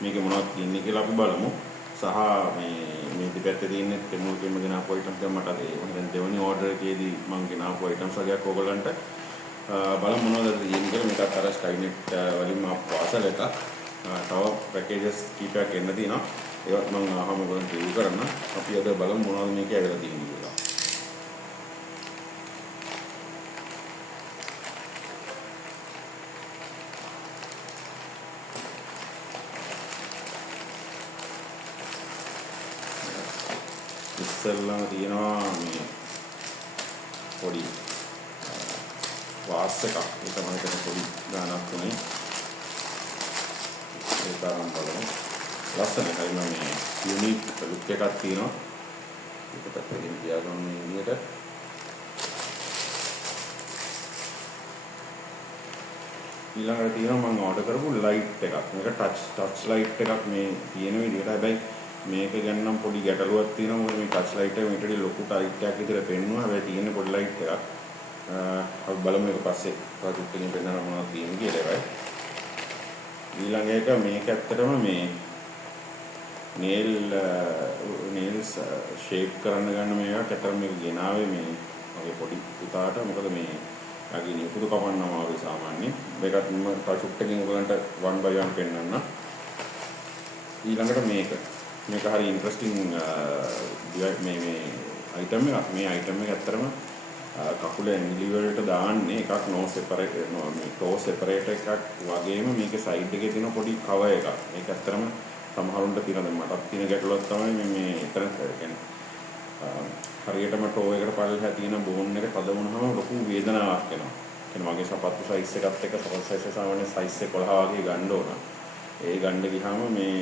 මේකේ මොනවද තියෙන්නේ කියලා අපි බලමු. සහ මේ දෙපැත්තේ තියෙන්නේ තෙමුලකින්ම ගෙනාපු අයිටම්ස් දැන් මට දැන් දෙවෙනි ඕඩර් එකේදී මම ගෙනාපු අයිටම්ස් වගේක් ඕගොල්ලන්ට බලමු මොනවද තියෙන්නේ කියලා. මේකත් අර ස්කයිනෙට් වලින්ම පාසල් එකක්. තව පැකේජස් කීපයක් එන්න තියෙනවා. ඒවත් මම අහම ඔයගොල්ලන්ට රිවිව් කරන්න. අපි අද බලමු මොනවද මේකේ ඇවිල්ලා තියෙන්නේ කියලා. ඉස්සෙල්ලාම තියෙනවා මේ පොඩි වාස් එකක්. ඒක තමයි හිතන්නේ පොඩි ගානක් උනේ. ඒක තරම් බලමු. ලස්සනයි. හරිම මේ යුනික් ලුක් එකක් තියෙනවා. ඒක පැත්තකින් තියාගන්න මේ විදිහට. ඊළඟට තියෙනවා මම ඕඩර් කරපු ලයිට් එකක්. මේක ටච් ලයිට් එකක් මේ තියෙන විදිහට. හැබැයි මේක ගැන නම් පොඩි ගැටලුවක් තියෙනවා. මොකද මේ ටච් ලයිට් එක මීටරේ ලොකු ලයිට් එකක් විතර පෙන්වනවා. හැබැයි තියෙන්නේ පොඩි ලයිට් එකක්. අපි බලමු ඒක පස්සේ ප්‍රොජෙක්ට් එකකින් පෙන්නන මොනවද තියෙන්නේ කියලා ඒකයි. ඊළඟ එක මේක ඇත්තටම මේ නේල්ස් ෂේප් කරන්න ගන්න මේක ඇත්තටම මේක ගෙනාවේ මේ මගේ පොඩි පුතාට. මොකද මේ යාගේ නිකුත් කපන්න අමාරුයි සාමාන්‍යයෙන්. මේකත් මම ප්‍රොජෙක්ට් එකකින් ඔයගලන්ට 1 by 1 පෙන්නන්න. ඊළඟට මේක හරි ඉන්ටරෙස්ටිං මේ අයිටම් එකක්. මේ අයිටම් එක ඇත්තටම කකුල ඇඟිලි වලට දාන්නේ එකක් නෝ සෙපරේට් මේ ටෝ සෙපරේටර් එකක් වගේම මේකේ සයිඩ් එකේ තියෙන පොඩි කවර් එකක්. මේක ඇත්තටම සමහරුන්ට තියෙන දැන් මටත් තියෙන ගැටලුවක් තමයි මේ එතන කියන්නේ හරියටම ටෝ එකට පල්ලෙහා තියෙන බෝන් එක තද වුණාම ලොකු වේදනාවක් එනවා. කියන්නේ මගේ සපත්තු සයිස් එකත් එක්ක සපත්තු සයිස් එක සාමාන්‍ය සයිස් 11 වගේ ගන්න ඕන. ඒ ගන්න ගියාම මේ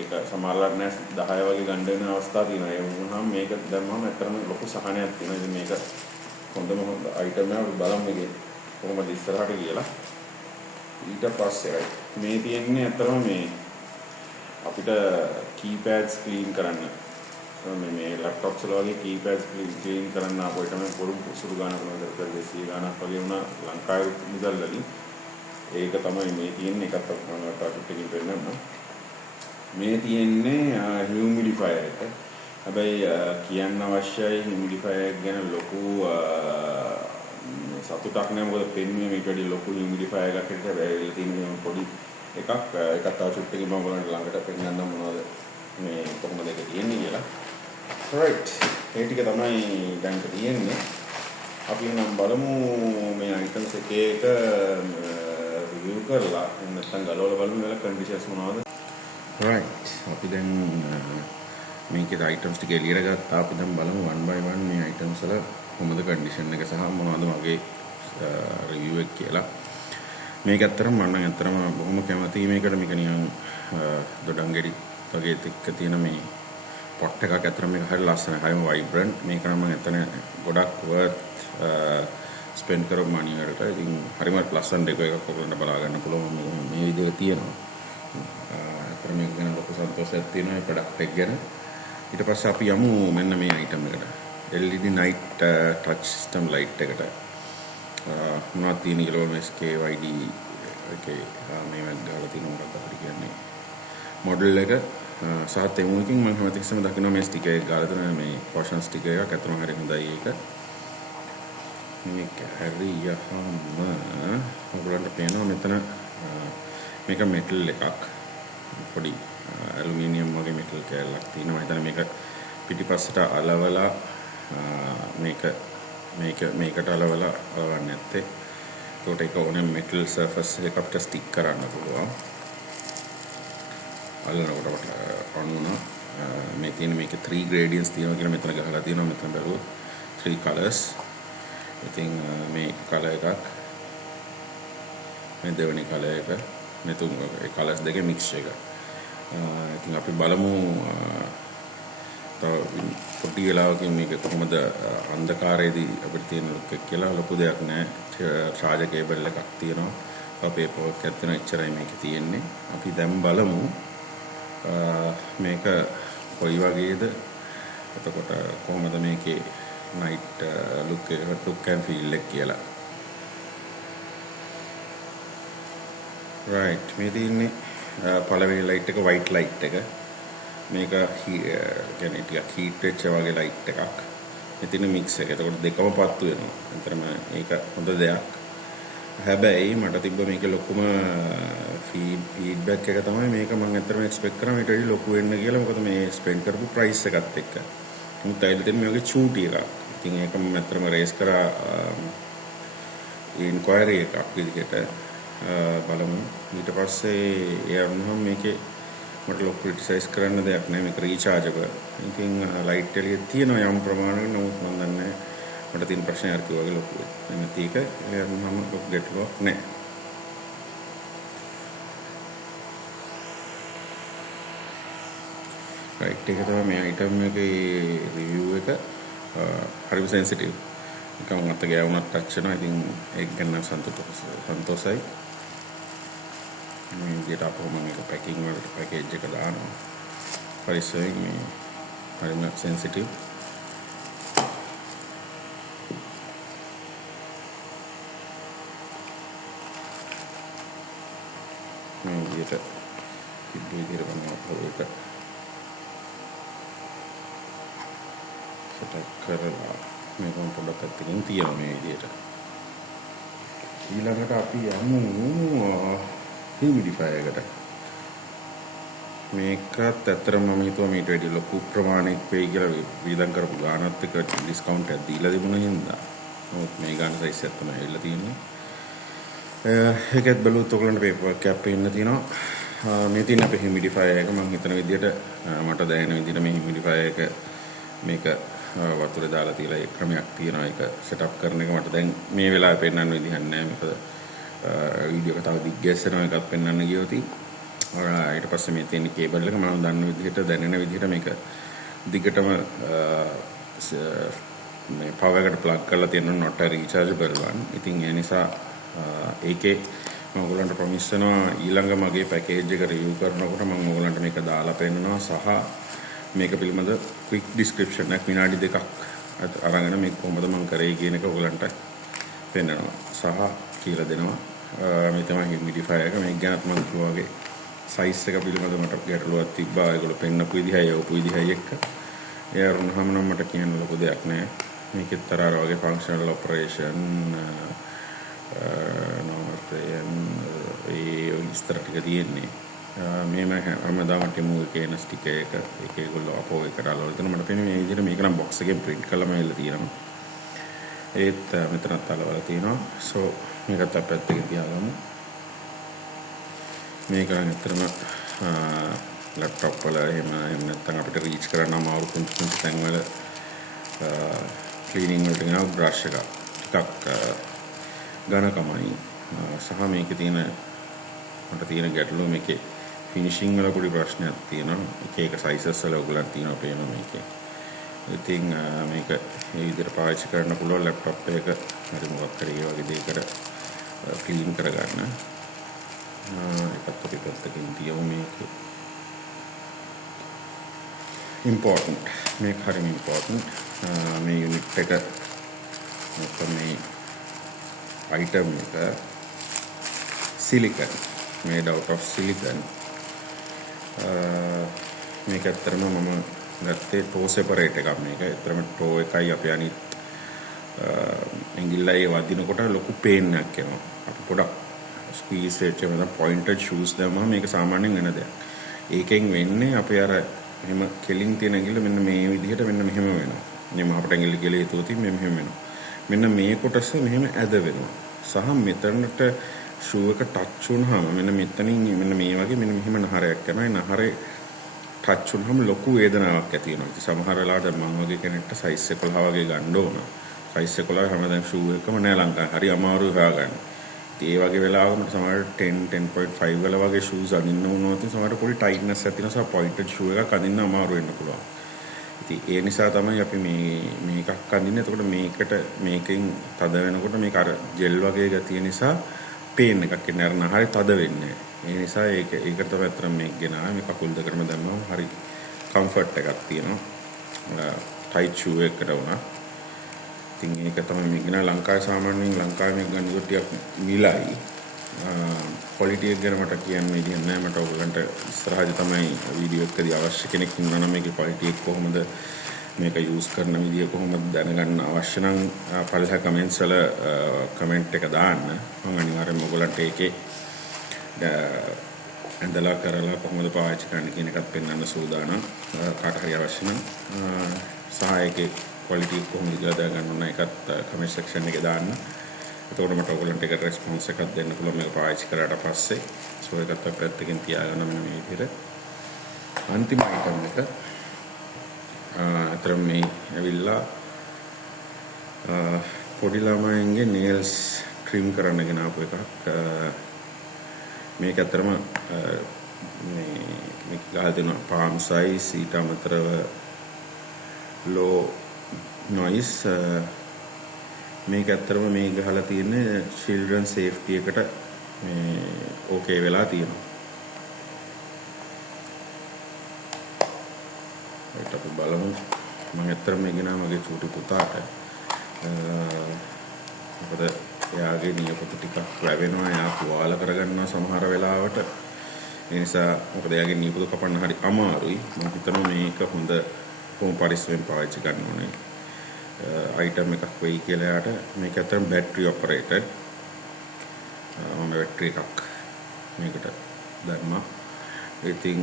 ඒක සමහරවිට නෑ 10 වගේ ගන්න වෙන අවස්ථා තියෙනවා. ඒ වුණාම මේක දැම්මම ඇත්තටම ලොකු සහනයක් තියෙනවා. ඉතින් මේක හොඳම අයිටම් එක බලමු මේකේ කොහොමද ඉස්සරහට කියලා. ඊට පස්සේ මේ තියෙන්නේ ඇත්තටම මේ අපිට කීපෑඩ්ස් ක්ලීන් කරන්න. මේ ලැප්ටොප්ස් වල වගේ කීපෑඩ්ස් ක්ලීන් කරන්න අපිට තමයි පොඩු සුළු ගානක් වුණා 200 ගානක් වගේ වුණා ලංකාවේ මුදල් වලින්. ඒක තමයි මේ තියෙන්නේ. එකක් මම ප්‍රොජෙක්ට් එකකින් පෙන්නන්න. මේ තියෙන්නේ හියුමිඩිෆයර් එක. හැබැයි කියන්න අවශ්‍යයි හියුමිඩිෆයර් එක ගැන ලොකු සතුටක් නෑ. මොකද පෙන්වීම මේක වැඩි ලොකු හියුමිඩිෆයර් එකක් හිටිය හැබැයි තියෙන පොඩි එකක්. ඒකත් ප්‍රොජෙක්ට් එකකින් මම බලන්න ළඟට පෙන්නන්න මොනවද මේ කොහොමද ඒක තියෙන්නේ කියලා. right ඒ ටික තමයි දැන් තියෙන්නේ. අපි නම් බලමු මේ අයිටම්ස් එක රිවිව් කරලා නැත්නම් ගලවලා බලමු වල කන්ඩිෂන්ස් මොනවද. right අපි දැන් මේකේ අයිටම්ස් ටික එළියට ගත්තා. අපි දැන් බලමු 1 by 1 මේ අයිටම්ස් වල කොහොමද කන්ඩිෂන් එක සහ මොනවද මගේ රිවිව් එක කියලා. මේක ඇත්තටම මම නම් ඇත්තටම බොහොම කැමතියි මේකට. මේක නිකන් දොඩංගෙඩි වගේ තික්ක තියෙන මේ පොට් එකක්. ඇත්තටම මේක හරි ලස්සනයි. හරිම වයිබ්‍රන්ට්. මේක නම් මම ඇත්තට ගොඩක් worth ස්පෙන්ඩ් කරපු මනි වලට. ඉතින් හරිම ලස්සන ඩෙකෝ එකක් ඔයගොල්ලන්ට බලා ගන්න පුළුවන් මේ විදිහට තියෙනවා. ඇත්තටම මේක ගැන ලොකු සතුටක් තියෙනවා මේ ප්‍රොඩක්ට් එක ගැන. ඊට පස්සේ අපි යමු මෙන්න මේ අයිටම් එකට. LED night touch system light එකට. මොනවද තියෙන්නේ කියලා මේ SKYD එකේ මේ වගේ තියෙන මොකක්ද අපිට කියන්නේ මොඩල් එක සහ තෙමුකින් මම හැමතිස්සෙම දකිනවා මේ ස්ටිකර් එක ගාලා තියෙන මේ කෝෂන් ස්ටිකර් එකක්. අතරම හරි හොඳයි ඒක. මේක හරියම ඔයගොල්ලන්ට පේනවා මෙතන මේක මෙටල් එකක්. පොඩි ඇලුමිනියම් වගේ මෙටල් කෑල්ලක් තියෙනවා. මම හිතන්නේ මේක පිටිපස්සට අලවලා මේකට අලවලා අලවන්නේ නැත්තේ. ඒකට ඒක ඕනේ මෙටල් සර්ෆස් එකක් අපිට ස්ටික් කරන්න පුළුවන්. අල්ලනකොට වුණා මේ තියෙන මේකේ 3 gradients තියෙනවා කියලා මෙතන ගහලා තියෙනවා. මෙතන බැලුවොත් 3 colors. ඉතින් මේ color එකක් මේ දෙවෙනි color එක මේ තුන් ඒ colors දෙකේ mix එක. ඉතින් අපි බලමු තව පොඩි වෙලාවකින් මේක කොහොමද අන්ධකාරයේදී අපිට තියෙන ලුක් එක කියලා. ලොකු දෙයක් නෑ. charger cable එකක් තියෙනවා. paper work එකක් තියෙනවා. එච්චරයි මේකේ තියෙන්නේ. අපි දැන් බලමු මේක කොයි වගේද එතකොට කොහොමද මේකේ night look and feel එක කියලා. right මේ තියෙන්නේ පළවෙනි ලයිට් එක white light එක. මේක කියන්නේ ටිකක් heat වෙච්ච වගේ light එකක්. ඉතින් mix එක. ඒකට දෙකම පත්තු වෙනවා. අතරම මේක හොඳ දෙයක්. හැබැයි මට තිබ්බ මේකේ ලොකුම ෆීඩ්බැක් එක තමයි මේක මම ඇත්තටම එක්ස්පෙක්ට් කරා මේට වඩා ලොකු වෙන්න කියලා. මොකද මේ ස්පෙන්ඩ් කරපු ප්‍රයිස් එකත් එක්ක. මුත් ඇයිද මේ වගේ චූටි එකක්. ඉතින් ඒක මම ඇත්තටම රේස් කරා ඉන්ක්වයරි එකක් විදිහට බලමු. ඊට පස්සේ ඒ වුණාම මේකේ මට ලොකු ක්‍රිටිසයිස් කරන්න දෙයක් නැහැ. මේක රීචාර්ජබල්. ඉතින් ලයිට් එළිය තියෙනවා යම් ප්‍රමාණයක. නමුත් මම දන්නේ මට තියෙන ප්‍රශ්නේ අර කිව්වා වගේ ලොකු. එන්නත් ඒක මම ලොකු ගැටලුවක් නැහැ. රයිට් එක තමයි මේ අයිටම් එකේ රිවිව් එක හරිම සෙන්සිටිව්. නිකන් අත ගෑවුනත් ටච් වෙනවා. ඉතින් ඒක ගැන සන්තෝෂයි. මේ විදිහට අපෝ මම එක පැකිං වලට පැකේජ් එක දානවා. පරිස්සමෙන් මේ හරිම සෙන්සිටිව්. මේ විදිහට විදිහට මම අපෝ එක සෙට් කරලා මේක පොඩ්ඩක් අත්දකින් තියනවා මේ විදිහට. ඊළඟට අපි යමු හියුමිඩිෆයර් එකට. මේකත් ඇත්තටම මම හිතුවා මේට වැඩි ලොකු ප්‍රමාණයක් වෙයි කියලා වියදම් කරපු ගානත් එක්ක ඩිස්කවුන්ට් එකක් දීලා තිබුණා හින්දා. නමුත් මේ ගාන සයිස් එක තමයි ඇවිල්ලා තියෙන්නේ. ඒකත් බලුවොත් ඔයගලන්ට පේපර් එකක් පේන්න තියෙනවා. මේ තියෙන අපේ හියුමිඩිෆයර් එක මම හිතන විදිහට මට දැනෙන විදිහට මේ හියුමිඩිෆයර් එක මේක වතුර දාලා තියලා ඒ ක්‍රමයක් තියෙනවා. ඒක සෙටප් කරන එක මට දැන් මේ වෙලාවේ පෙන්වන්න විදිහක් නැහැ. මොකද වීඩියෝ එක තව දිග්ගැස්සෙනවා එකක් පෙන්වන්න ගියොත් ඊට පස්සේ මේ තියෙන කේබල් එක මම දන්න විදිහට දැනෙන විදිහට මේක දිගටම මේ පවර් එකට ප්ලග් කරලා තියෙන not a rechargeable one. ඉතින් ඒ නිසා ඒකේ මම ඔයගලන්ට ප්‍රොමිස් කරනවා ඊළඟ මගේ පැකේජ් එක රිවිව් කරනකොට මම ඔයගලන්ට මේක දාලා පෙන්නනවා සහ මේක පිළිබඳ quick description එකක් විනාඩි 2ක් අරගෙන මේක කොහොමද මම කරේ කියන එක ඔයගලන්ට පෙන්නනවා සහ කියලා දෙනවා. මේ තමයි හියුමිඩිෆයර් එක. මේක ගැනත් මම කිව්වා වගේ සයිස් එක පිළිබඳව මට ගැටලුවක් තිබ්බා. ඒගොල්ලෝ පෙන්නපු විදිහයි යවපු විදිහයි එක්ක. ඒ වුණාම නම් මට කියන්න ලොකු දෙයක් නැහැ. මේකෙත් අර වගේ ෆන්ක්ෂනල් ඔපරේෂන් ඒ විස්තර ටික තියෙන්නේ. මේම හැමදාම ටිමු එකේ එන ස්ටිකර් එක ඒකේගොල්ලෝ අපෝ එක දාලා වල මට පේන්නේ මේ විදිහට මේක නම් බොක්ස් එකෙන් print කළාම එල්ල තියෙනවා. ඒත් මෙතනත් අලවල තියෙනවා. සෝ මේකත් අපිත් එක තියාගමු. මේක ඇත්තටම ලැප්ටොප් වල එහෙම නැත්නම් අපිට රීච් කරන්න අමාරු පුංචි තැන් වල ක්ලීනින් වලට ගෙනාව බ්‍රෂ් එක ටිකක් ඝනකමයි සහ මේකේ තියෙන මට තියෙන ගැටලුව මේකේ ෆිනිෂින් වල පොඩි ප්‍රශ්නයක් තියෙනවා. එක එක සයිසස් වල ඔයගලන්ට තියෙනවා පේනවා මේකේ. ඉතින් මේක මේ විදිහට පාවිච්චි කරන්න පුළුවන් ලැප්ටොප් එක හරි මොකක් හරි ඒ වගේ දෙයකට ක්ලීන් කරගන්න. ඒකත් අපි පැත්තකින් තියමු මේක. important මේක හරිම important. මේ යුනිට් එක නැත්නම් මේ item එක silicon made out of silicon. මේක ඇත්තටම මම ගත්තේ toe separate එකක්. මේක ඇත්තටම toe එකයි අපේ අනිත් ඇඟිල්ලයි වදිනකොට ලොකු pain එකක් එනවා. අපි පොඩක් squeeze වෙච්ච නැත්නම් pointed shoes දැම්මම මේක සාමාන්‍යයෙන් වෙන දෙයක්. ඒකෙන් වෙන්නේ අපේ අර මෙහෙම කෙලින් තියෙන ඇඟිල්ල මෙන්න මේ විදිහට මෙන්න මෙහෙම වෙනවා. මේ මහපට ඇඟිල්ල කියලා හිතුවොත් මෙහෙම වෙනවා. මෙන්න මේ කොටස මෙහෙම ඇද වෙනවා. සහ මෙතනට shoe එක touch වුනහම මෙන්න මෙතනින් මෙන්න මේ වගේ මෙන්න මෙහෙම නහරයක් යනවා. ඒ නහරේ touch වුනහම ලොකු වේදනාවක් ඇති වෙනවා. ඉතින් සමහර වෙලාවට මම වගේ කෙනෙක්ට size 11 වගේ ගන්න ඕන. size 11 හැමදාම shoe එකම නෑ ලංකාවේ. හරි අමාරුයි හොයාගන්න. ඉතින් ඒ වගේ වෙලාවක මට සමහරවිට 10.5 වල වගේ shoes අඳින්න වුණොත් සමහරවිට පොඩි tightness ඇති නිසා pointed shoe එකක් අඳින්න අමාරු වෙන්න පුළුවන්. ඉතින් ඒ නිසා තමයි අපි මේකක් අඳින්නේ. එතකොට මේකෙන් තද වෙනකොට මේක අර ජෙල් වගේ ගතිය නිසා පේන් එකක් එන්නේ. අර නහරේ තද වෙන්නේ. ඒ නිසා ඒකට තමයි අතර මේක ගෙනාවා. මේ කකුල් දෙකම දැම්මම හරි කම්ෆර්ට් එකක් තියෙනවා. ටයිට් shoe එකකට වුණා. ඉතින් ඒක තමයි මේක නා ලංකාවේ සාමාන්‍යයෙන් ලංකාවේ මේක ගන්නකොට ටිකක් මිලයි. ක්වොලිටි එක ගැන මට කියන්න විදියක් නැහැ. මට ඔයගලන්ට ඉස්සරහදී තමයි වීඩියෝ එකකදී අවශ්‍ය කෙනෙක් ඉන්නවා නම් මේකේ ක්වොලිටි එක කොහොමද මේක යූස් කරන විදිය කොහොමද දැනගන්න අවශ්‍ය නම් පළල කමෙන්ට්ස් වල කමෙන්ට් එක දාන්න. මම අනිවාර්යෙන්ම ඔයගලන්ට ඒකේ ඇඳලා කරලා කොහොමද පාවිච්චි කරන්න කියන එකත් පෙන්වන්න සූදානම්. කාට හරි අවශ්‍ය නම් සහ ඒකේ ක්වොලිටි කොහොමද කියලා දැනගන්න ඕන එකත් කමෙන්ට් සෙක්ෂන් එකේ දාන්න. එතකොට මට ඔයගලන්ට ඒකට රෙස්පොන්ස් එකක් දෙන්න පුළුවන් මේක පාවිච්චි කරාට පස්සේ. සෝ ඒකත් අපිට පැත්තකින් තියාගන්න මෙන්න මේ විදිහට. අන්තිම අයිටම් එක අතර මේ ඇවිල්ලා පොඩි ළමයින්ගේ නේල්ස් ට්‍රිම් කරන්න ගෙන ආපු එකක්. මේක අතරම මේ ගහලා තියෙනවා palm size ඊට අමතරව low noise. මේක ඇත්තටම මේ ගහලා තියෙන්නේ children safety එකට මේ ඕකේ වෙලා තියෙනවා. ඒකට අපි බලමු. මම ඇත්තටම මේ ගෙනා මගේ චූටි පුතාට මොකද එයාගේ නියපොතු ටිකක් වැවෙනවා. එයා තුවාල කරගන්නවා සමහර වෙලාවට. ඒ නිසා මොකද එයාගේ නියපොතු කපන්න හරි අමාරුයි. මම හිතනවා මේක හොඳ පරිස්සමෙන් පාවිච්චි කරන්න ඕනේ. item එකක් වෙයි කියලා යාට. මේක ඇත්තටම battery operated. මම battery එකක් මේකට දැම්මා. ඉතින්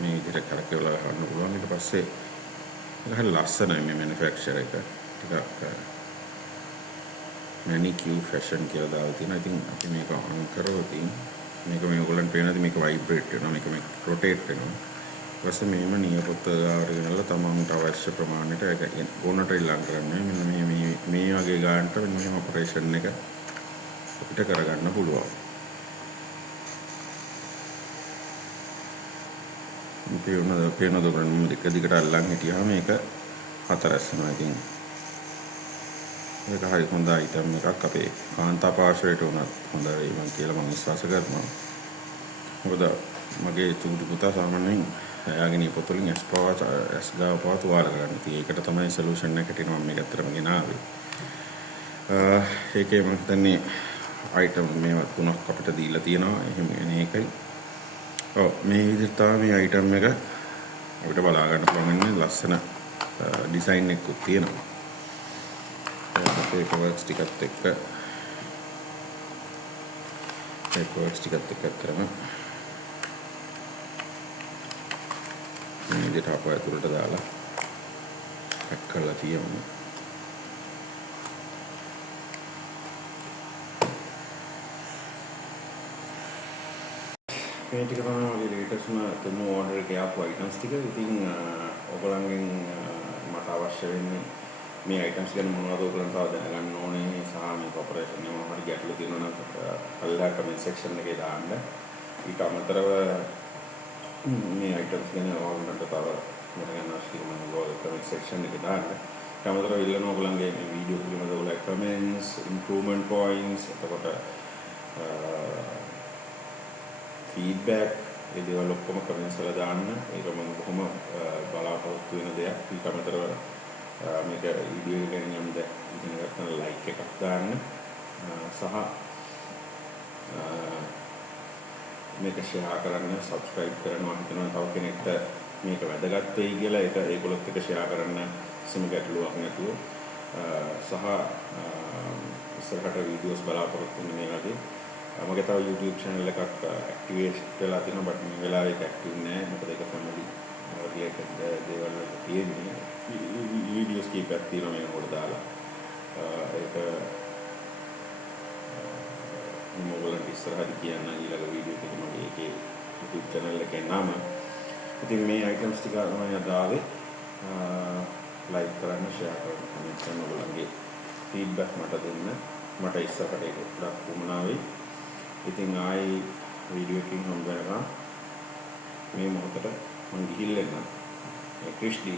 මේ විදිහට කරකවලා ගන්න පුළුවන්. ඊට පස්සේ ඒක හරි ලස්සනයි මේ manufacturer එක. ටිකක් manicure fashion කියලා දාලා තියෙනවා. ඉතින් අපි මේක on කරොත් මේක මේ ඔයගොල්ලන්ට පේනවාද මේක vibrate වෙනවා. මේක rotate වෙනවා. ඊපස්සේ මේම නියපොත්ත ආරගෙනලා තමන්ට අවශ්‍ය ප්‍රමාණයට ඒක ඕනට ඉල්ලම් කරන්නේ. මෙන්න මේ වගේ ගානට මෙන්න ඔපරේෂන් එක අපිට කරගන්න පුළුවන්. පේනද ඔයගොල්ලන් දෙක දිගට අල්ලන් හිටියාම මේක හතරස් වෙනවා. ඉතින් මේක හරි හොඳ අයිටම් එකක්. අපේ කාන්තා පාර්ශවයට උනත් හොඳ වෙයි මම කියලා මම විශ්වාස කරනවා. මොකද මගේ චූටි පුතා සාමාන්‍යයෙන් එයාගේ නියපොතු වලින් ඇස් ගාව පාව තුවාල කරන්න. ඉතින් ඒකට තමයි සොලියුෂන් එකට එනවා මේක ඇත්තටම ගෙනාවේ. ඒකේ මම හිතන්නේ අයිටම් මේවා තුනක් අපිට දීලා තියෙනවා. එහෙම එන එකයි. ඔව් මේ විදිහට තමයි මේ අයිටම් එක අපිට බලා ගන්න පුළුවන් ලස්සන ඩිසයින් එකක් තියෙනවා. paperwork ටිකත් එක්ක අතරම මේ විදිහට අපව ඇතුළට දාලා පැක් කරලා තියෙනවා. මේ ටික තමයි මගේ ලේටස්ට්ම තුන් ඕඩර් එකේ ආපු අයිටම්ස් ටික. ඉතින් ඔයගොල්ලන්ගෙන් මට අවශ්‍ය වෙන්නේ මේ අයිටම්ස් ගැන මොනවද ඔයගොල්ලන් තව දැනගන්න ඕනේ සහ මේක ඔපරේෂන් එක මොනවද ගැටලු තියෙනවා නම් අල්ලා කමෙන්ට් සෙක්ෂන් එකේ දාන්න. ඊට අමතරව මේ අයිටම්ස් ගැන ඔයගොල්ලන්ට තව දැනගන්න අවශ්‍ය මොනවද කමෙන්ට් සෙක්ෂන් එකේ දාන්න. ඊට අමතරව ඉල්ලන ඔයගොල්ලන්ගේ මේ වීඩියෝ පිළිබඳව ඔයගොල්ලෝ කමෙන්ට්ස්, ඉම්ප්‍රූව්මන්ට් පොයින්ට්ස්, එතකොට feedback ඒ දේවල් ඔක්කොම කමෙන්ට්ස් වල දාන්න. ඒක මම බොහොම බලාපොරොත්තු වෙන දෙයක්. ඊට අමතරව මේක වීඩියෝ එක ගැන යම් ඉගෙන ගන්න ලයික් එකක් දාන්න සහ මේක ෂෙයා කරන්න, සබ්ස්ක්‍රයිබ් කරන්න. මම හිතනවා තව කෙනෙක්ට මේක වැදගත් වෙයි කියලා. ඒක ඒගොල්ලොත් එක්ක ෂෙයා කරන්න කිසිම ගැටලුවක් නැතුව සහ ඉස්සරහට වීඩියෝස් බලාපොරොත්තු වෙන මේ වගේ මගේ තව YouTube channel එකක් ඇක්ටිවේට් වෙලා තියෙනවා. බට් මේ වෙලාවේ ඒක ඇක්ටිව් නෑ. මොකද ඒක family related දේවල් වල තියෙන්නේ. වීඩියෝස් කීපයක් තියෙනවා මේක උඩ දාලා. ඒක මොගලන්ට ඉස්සරහදී කියන්න ඊළඟ වීඩියෝ එකේ මගේ ඒකේ YouTube channel එකේ නම. ඉතින් මේ items ටික තමයි අදාළේ. like කරන්න, share කරන්න, comment කරන්න, ඔයගොල්ලන්ගේ feedback මට දෙන්න. මට ඉස්සරහට ඒක ගොඩක් වුණා වෙයි. ඉතින් ආයි වීඩියෝ එකකින් හම්බ වෙනවා. මේ මොහොතට මම ගිහිල්ලා එන්නම්. ක්‍රිෂ්ලි